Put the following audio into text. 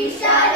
Isha